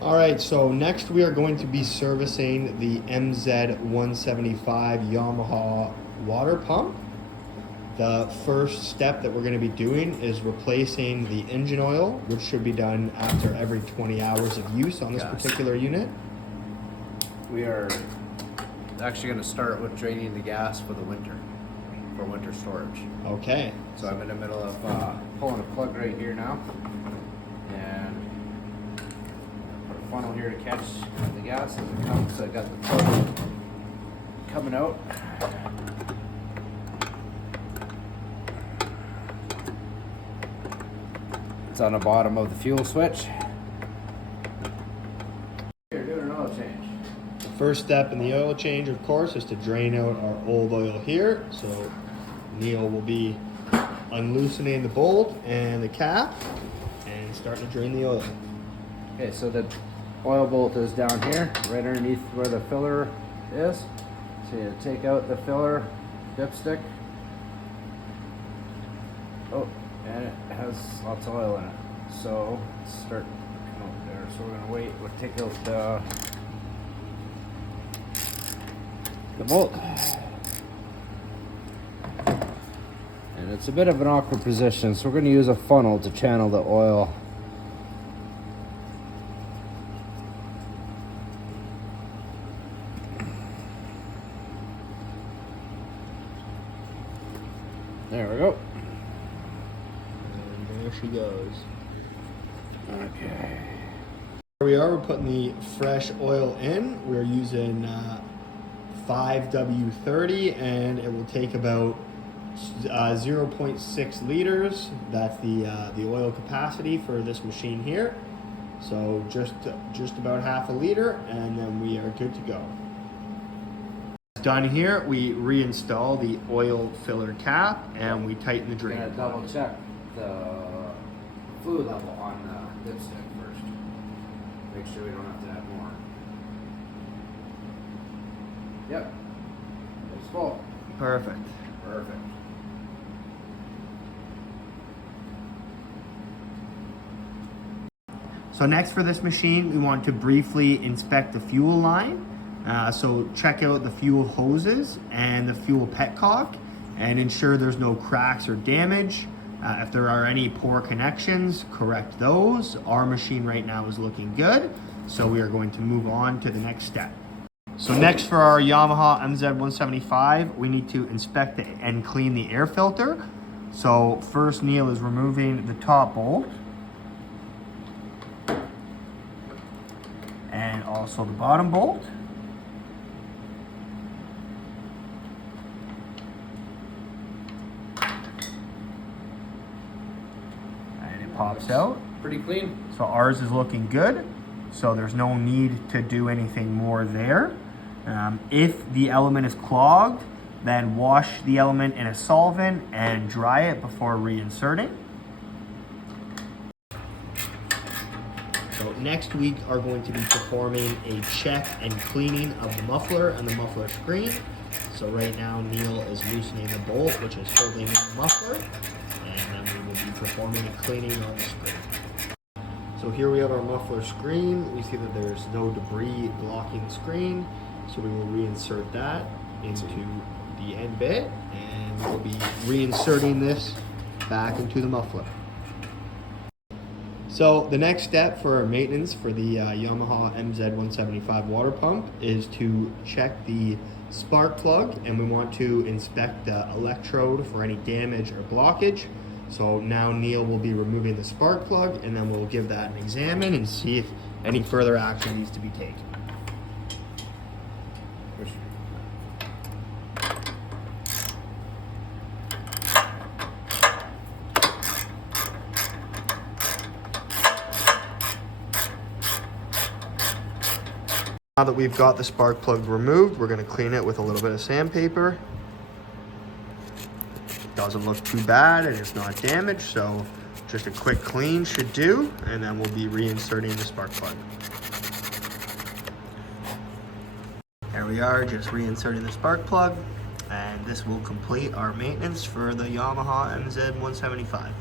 All right, so next we are going to be servicing the MZ175 Yamaha water pump. The first step that we're going to be doing is replacing the engine oil, which should be done after every 20 hours of use on this particular unit. We are actually going to start with draining the gas for the winter, for winter storage. Okay. So I'm in the middle of pulling a plug right here now, and put a funnel here to catch the gas as it comes. So I got the plug coming out. It's on the bottom of the fuel switch. We're doing an oil change. The first step in the oil change, of course, is to drain out our old oil here. So Neil will be unloosening the bolt and the cap and starting to drain the oil. Okay, so the oil bolt is down here, right underneath where the filler is. So you take out the filler dipstick. Oh, and it has lots of oil in it. So let's start coming out there. So we're gonna wait. We'll take out the bolt. And it's a bit of an awkward position, so we're going to use a funnel to channel the oil. There we go. And there she goes. Okay. Here we are, we're putting the fresh oil in. We're using 5W30 and it will take about 0.6 liters. That's the oil capacity for this machine here. So just about half a liter, and then we are good to go. Done here, we reinstall the oil filler cap and we tighten the drain. We're gonna double check the fluid level on the dipstick first. Make sure we don't have to add more. Yep, it's full. Perfect. Perfect. So next for this machine, we want to briefly inspect the fuel line. So check out the fuel hoses and the fuel petcock and ensure there's no cracks or damage. If there are any poor connections, correct those. Our machine right now is looking good, so we are going to move on to the next step. So next for our Yamaha MZ175, we need to inspect and clean the air filter. So first Neil is removing the top bolt and also the bottom bolt. And it pops out. Pretty clean. So ours is looking good. So there's no need to do anything more there. If the element is clogged, then wash the element in a solvent and dry it before reinserting. So next we are going to be performing a check and cleaning of the muffler and the muffler screen. So right now Neil is loosening the bolt, which is holding the muffler, and then we will be performing a cleaning on the screen. So here we have our muffler screen. We see that there's no debris blocking the screen. So we will reinsert that into the end bit, and we'll be reinserting this back into the muffler. So the next step for our maintenance for the Yamaha MZ175 water pump is to check the spark plug, and we want to inspect the electrode for any damage or blockage. So now Neil will be removing the spark plug, and then we'll give that an examine and see if any further action needs to be taken. Now that we've got the spark plug removed, we're going to clean it with a little bit of sandpaper. Doesn't look too bad and it's not damaged, so just a quick clean should do, and then we'll be reinserting the spark plug. There we are, just reinserting the spark plug, and this will complete our maintenance for the Yamaha MZ175.